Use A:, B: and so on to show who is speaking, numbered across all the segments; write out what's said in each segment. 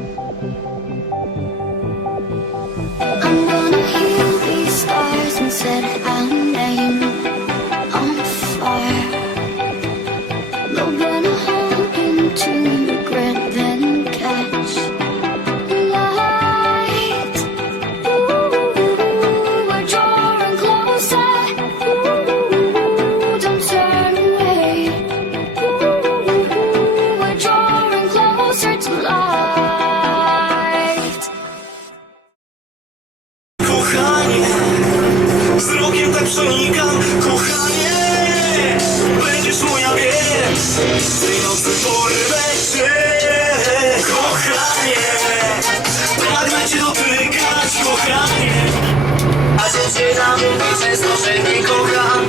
A: Thank you. przenikam Kochanie, będziesz moja pies Z tej nocy porwę cię Kochanie, pragnę cię dotykać Kochanie. A dziewczyna mówi często, że nie kocham.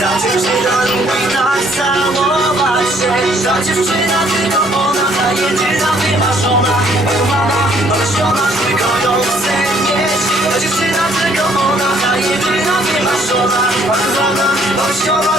A: Ta dziewczyna lubi tak całować się. Ta dziewczyna tylko ona, ta jedyna wymarzona Kochana, noszona You're